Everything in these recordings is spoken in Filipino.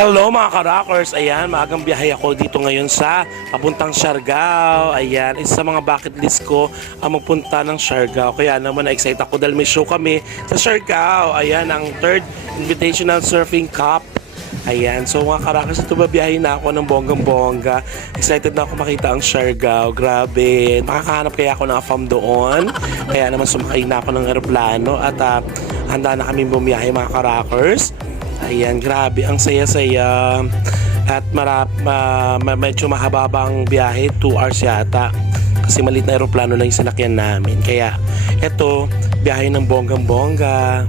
Hello mga ka-rockers, ayan, maagang biyahe ako dito ngayon sa papuntang Siargao. Ayan, isa sa mga bucket list ko ang magpunta ng Siargao. Kaya naman na-excite ako dahil may show kami sa Siargao. Ayan, ang 3rd Invitational Surfing Cup. Ayan, so mga ka-rockers, ito babiyahin na ako ng bonggang-bongga. Excited na ako makita ang Siargao. Grabe, makakahanap kaya ako ng AFAM doon. Kaya naman sumakay na ako ng eroplano at handa na kami bumiyahe mga ka-rockers. Ayan, grabe, ang saya-saya at medyo mahaba ang biyahe, 2 hours yata kasi maliit na aeroplano lang yung sinakyan namin. Kaya eto, biyahe ng bonggang-bongga.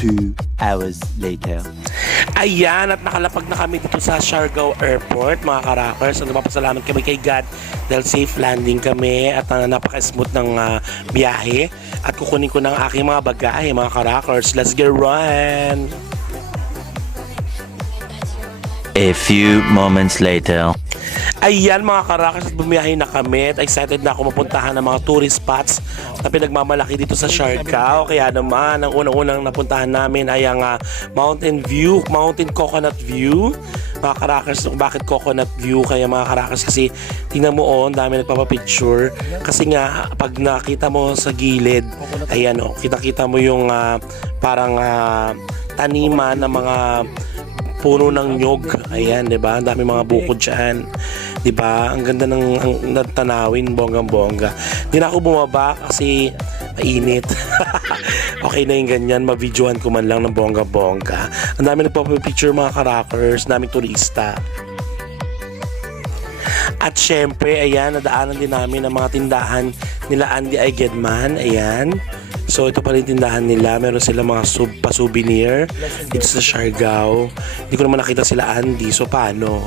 2 hours later. Ayan, at nakalapag na kami dito sa Siargao Airport mga ka-rockers. Nagpapasalamat kami kay God dahil safe landing kami at napaka-smooth ng biyahe. At kukunin ko ng aking mga bagahe mga ka-rockers. Let's get run! A few moments later. Ayan mga ka-rockers, at bumiyahe na kami at excited na ako mapuntahan ng mga tourist spots na pinagmamalaki dito sa Siargao. Kaya naman, ang unang-unang napuntahan namin ay ang Mountain Coconut View. Mga ka-rockers, bakit Coconut View? Kaya mga ka-rockers, kasi tingnan mo dami nagpapapicture. Kasi nga, pag nakita mo sa gilid, ayan kita-kita mo yung parang taniman ng mga puno ng nyog. Ayan, 'di ba? Ang dami mga bukod diyan. 'Di ba? Ang ganda ng tanawin, bonggang-bongga. Hindi na ako bumaba kasi mainit. Okay na yung ganyan, ma-videoan ko man lang ng bongga-bongga. Ang dami nagpapa-picture mga ka-rockers, daming turista. At syempre, ayan, nadaanan din namin ang mga tindahan nila Andy Aigedman. Ayan. So ito pala yung tindahan nila. Meron sila mga pa-souvenir dito sa Siargao. Hindi ko naman nakita sila Andy. So paano?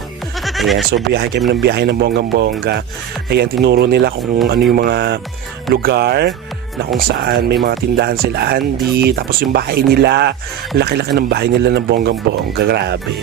Ayan. So biyahe kami ng biyahe ng bonggang-bongga. Ayan, tinuro nila kung ano yung mga lugar na kung saan may mga tindahan sila Andy. Tapos yung bahay nila, laki-laki ng bahay nila ng bonggang-bongga. Grabe.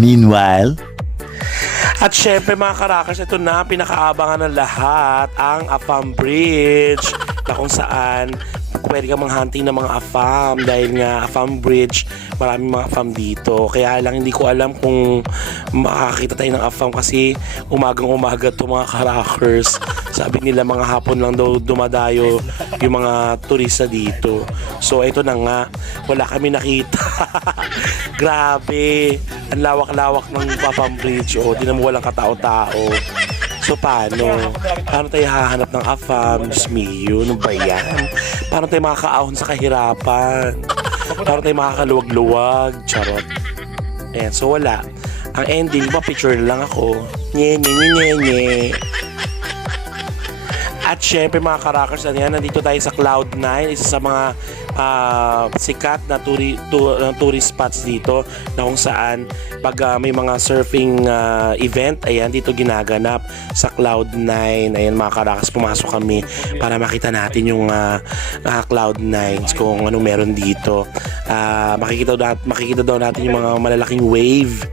Meanwhile, at syempre mga ka-rockers, ito na pinakaabangan ng lahat, ang AFAM Bridge, na kung saan pwede kang manghunting ng mga AFAM dahil nga AFAM Bridge, maraming mga AFAM dito. Kaya lang hindi ko alam kung makakita tayo ng AFAM kasi umagang-umaga to mga ka-rockers. Sabi nila mga hapon lang daw dumadayo yung mga turista dito. So ito na nga, wala kami nakita. Grabe, ang lawak-lawak ng AFAM Bridge. Di naman walang katao-tao. So paano? Paano tayo hahanap ng AFAM? Diyos mio, ano ba yan? Paano tayo makakaahon sa kahirapan? Paano tayo makakaluwag-luwag? Charot. Ayan, so wala. Ang ending, picture na lang ako. Nye, nye, nye, nye, nye. At syempre mga ka-rockers, nandito tayo sa Cloud9, isa sa mga sikat na tourist spots dito na kung saan pag may mga surfing event, ayan, dito ginaganap sa Cloud9. Ayan mga ka-rockers, pumasok kami para makita natin yung Cloud9 kung ano meron dito. Makikita daw natin yung mga malalaking wave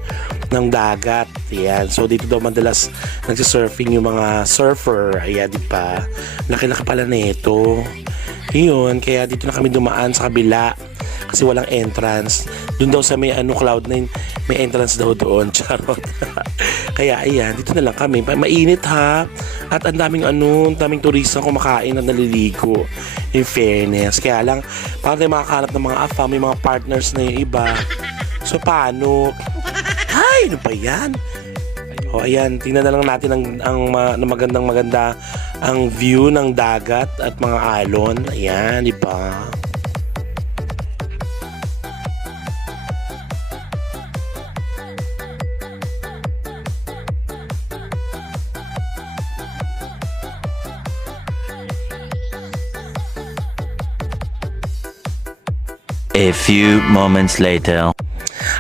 ng dagat. Ayan. So dito daw madalas nagsisurfing yung mga surfer. Ayan, di ba? Laki-laki pala na ito. Yun, kaya dito na kami dumaan sa kabila kasi walang entrance. Doon daw sa may Cloud9, may entrance daw doon. Charot. Kaya ayan, dito na lang kami. Mainit ha. At ang daming turista kumakain at naliligo. In fairness. Kaya lang, paano tayo makakahanap ng mga AFAM, may mga partners na yung iba. So paano? Ay, ano ba yan? Ayan, tingnan na lang natin ang maganda ang view ng dagat at mga alon. Ayan, di ba? a few moments later.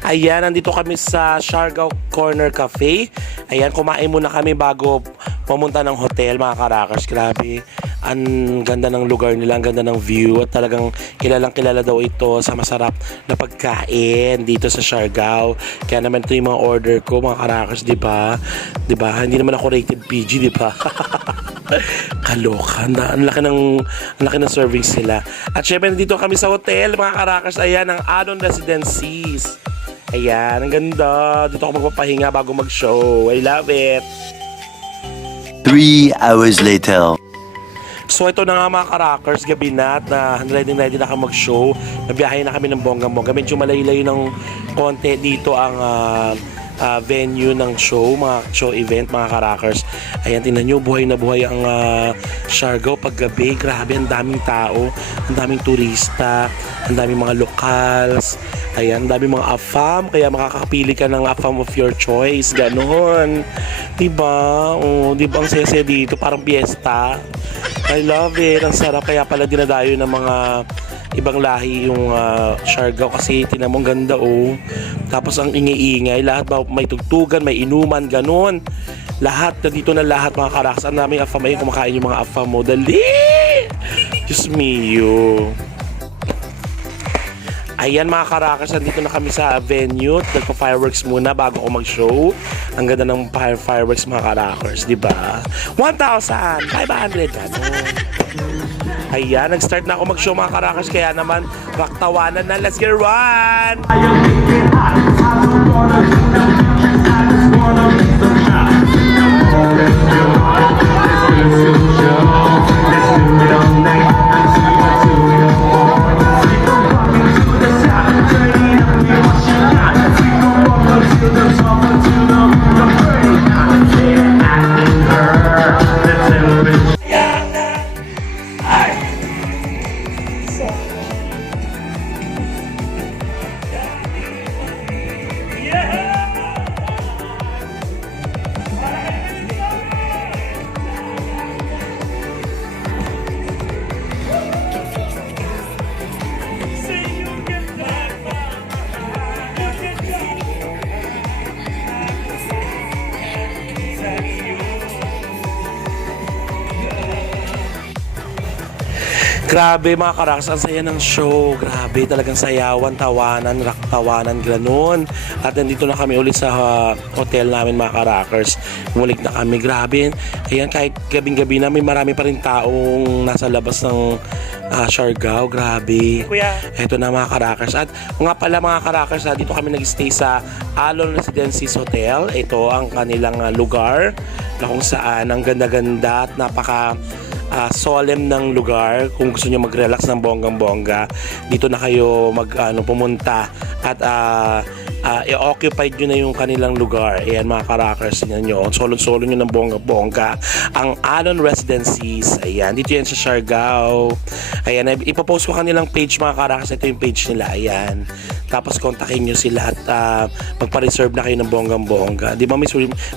Ayan, nandito kami sa Siargao Corner Cafe. Ayan, kumain muna kami bago pumunta ng hotel mga ka-rockers. Grabe, ang ganda ng lugar nila, ang ganda ng view, at talagang kilalang kilala daw ito sa masarap na pagkain dito sa Siargao. Kaya naman ito yung mga order ko, mga karakers, di ba? Di ba? Hindi naman ako rated PG, di ba? Kaloka. Ang laki ng servings nila. At syempre dito kami sa hotel, mga karakers. Ayan ang Alon Residencies. Ayan, ang ganda. Dito ako magpapahinga bago mag-show. I love it. 3 hours later. So ito na nga mga karakers, gabi na at ready na kami mag-show. Nabiyahe na kami ng bonggang-bongga. Medyo malayo-layo ng konti dito ang venue ng show, mga show event, mga karakers. Ayan, tingnan nyo, buhay na buhay ang Siargao paggabi. Grabe, ang daming tao, ang daming turista, ang daming mga locals. Ayan, ang daming mga AFAM, kaya makakapili ka ng AFAM of your choice. Ganon. Diba? Oh, diba ang saya dito? Parang fiesta. I love it. Ang sarap. Kaya pala dinadayo ng mga ibang lahi yung Siargao kasi tinan mo, ang ganda oh. Tapos ang ingay-ingay, lahat may tugtugan, may inuman, ganon. Lahat, dito na lahat mga karaks. Ang naming AFAM ay kumakain yung mga AFAM mo. Dali! Diyos mio. Ayan mga karakers, nandito na kami sa venue. Nagpa-fireworks muna bago ako mag-show. Ang ganda ng fireworks mga karakers, di ba? 1,500, ano? Ayan, nag-start na ako mag-show mga karakers. Kaya naman, raktawanan na. Let's get one! Grabe mga karaks, ang saya ng show. Grabe, talagang sayawan, tawanan, raktawanan, gano'n. At nandito na kami ulit sa hotel namin mga karakers. Umulik na kami. Grabe. Ayan, kahit gabing-gabi na, may marami pa rin taong nasa labas ng Siargao. Grabe. Kuya. Ito na mga karakers. At nga pala mga karakers, dito kami nag-stay sa Alon Residencies Hotel. Ito ang kanilang lugar na kung saan ang ganda-ganda at napaka solemn ng lugar. Kung gusto nyo mag-relax ng bonggang-bongga, dito na kayo pumunta at i-occupied nyo na yung kanilang lugar. Ayan mga karakers, nyo solo-solo nyo ng bongga-bongga ang Alon Residencies. Ayan, dito yan sa Siargao. Ayan, ipopost ko kanilang page mga karakers. Ito yung page nila. Ayan, tapos kontakin nyo sila at magpa-reserve na kayo ng bonggang-bongga. Di ba may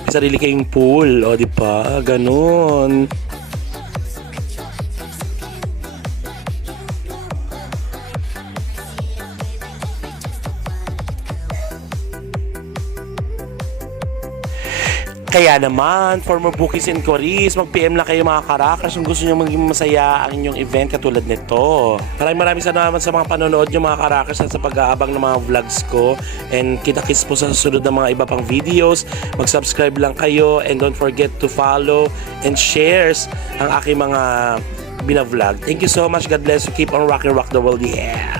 sarili kayong pool, o di ba? Ganun. Kaya naman, for more bookings and inquiries, mag-PM lang kayo mga karakers kung gusto nyo maging masaya ang inyong event katulad nito. Maraming salamat sa mga panonood nyo mga karakers at sa pag-aabang ng mga vlogs ko. And kita-kits po sa susunod ng mga iba pang videos. Mag-subscribe lang kayo and don't forget to follow and shares ang aking mga binavlog. Thank you so much. God bless you. Keep on rocking, rock the world. Yeah!